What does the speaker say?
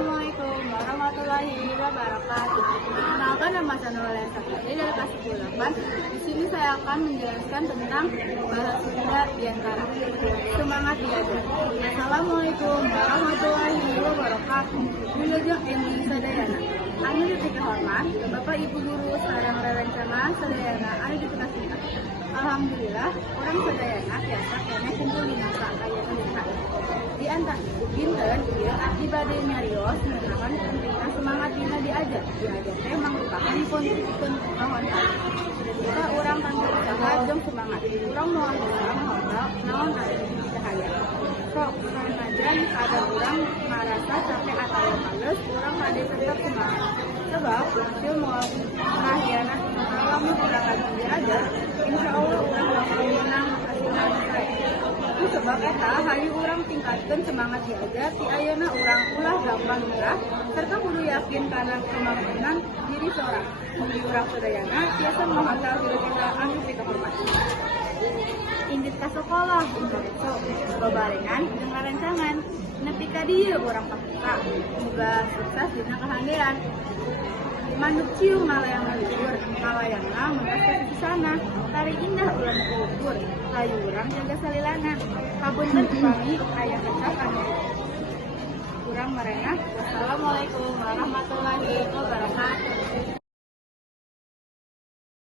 Assalamualaikum warahmatullahi wabarakatuh. Kenalkan, nama saya Nurul Sakti dari kelas 8. Di sini saya akan menjelaskan tentang bahasa Sunda Diantara. Semangat belajar. Assalamualaikum warahmatullahi wabarakatuh. Wilujeng Endi Sadayana. Anu dipikir hormat, Bapak Ibu Guru sareng rerencangan sadayana anu dipikasihkan. Alhamdulillah, orang sadayana biasa kene kumpul di nasa aya pendidikan. Di antara dinten ieu abdi bade nyarios ngeunaan pentingna semangat dina diajar. Diajar teh mangrupakan kontribusi kahontan. Kita urang kanggo usaha jeung semangat. Urang moal usaha modal naon aya di cahaya. Sok sanajan ada urang marasa capek atau males, urang hade tetep semangat. Sebab hasil moal ngahiana lamun urang lagi diajar, insyaallah urang bakal menang hasilna baik. Itu sebab eta hayu urang tingkatkeun semangat diajar ti ayeuna urang ulah gampang nyerah serta kudu yakin kana kemampuan diri seorang. Mugi urang sadayana tiasa mahasal diri kita anu pituhormat. Indit ka sekolah untuk babarengan jeung rancangan nepi ka dieu urang paksa. Muga sukses dina kahandean. Manuk cium malayang luhur, malayangna mengasih di sana. Tari indah ulang ukur, layu urang jaga salilana. Kabunten upami aya kecap anu. Urang marena. Wassalamualaikum warahmatullahi wabarakatuh.